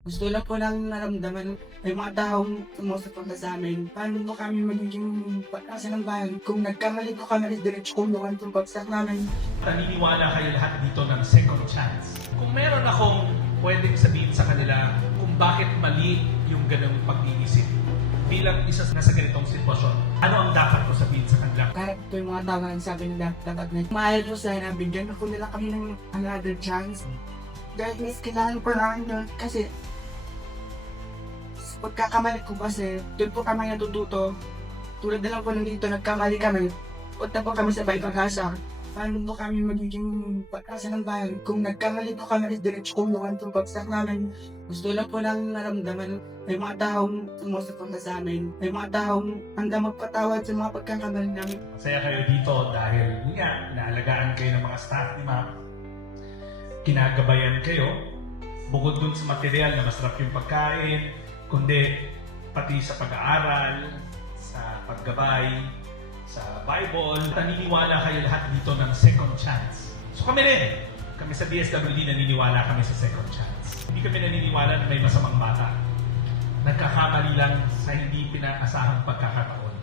Gusto lang po namin naramdaman may mga taong sumusuporta sa amin. Paano po kami magiging pag-asa ng bayan kung nagkamali po kami diretso kuluhan itong bagsak namin. Naniniwala kayo lahat dito ng second chance. Kung meron akong pwedeng sabihin sa kanila kung bakit mali yung ganung pag-iisip bilang isa na sa ganitong sitwasyon, ano ang dapat ko sabihin sa kanila? Kahit po yung mga tao na sabi nila, dapat na mahal po sana, bigyan po nila kami ng another chance. Dahil miss kailangan po namin kasi pagkakamali ko kasi, doon po kami natututo. Tulad na lang po nandito, nagkamali kami. Punta po kami sa Bay Pag-asa. Paano po kami magiging pag-asa ng bayan kung nagkamali po kami diretso kuluhan itong bagsak namin. Gusto lang po namin naramdaman may mga taong sumusuporta sa amin. May mga taong hanggang magpatawad sa mga pagkakamali namin. Masaya kayo dito dahil nga, naalagaan kayo ng mga staff ni Ma'am. Kinagabayan kayo. Bukod dun sa material na masarap yung pagkain, kundi pati sa pag-aaral, sa paggabay, sa Bible. Naniniwala kayo lahat dito ng second chance. So kami rin, kami sa DSWD naniniwala kami sa second chance. Hindi kami naniniwala na may masamang bata. Nagkakamali lang sa hindi pinaasahang pagkakataon.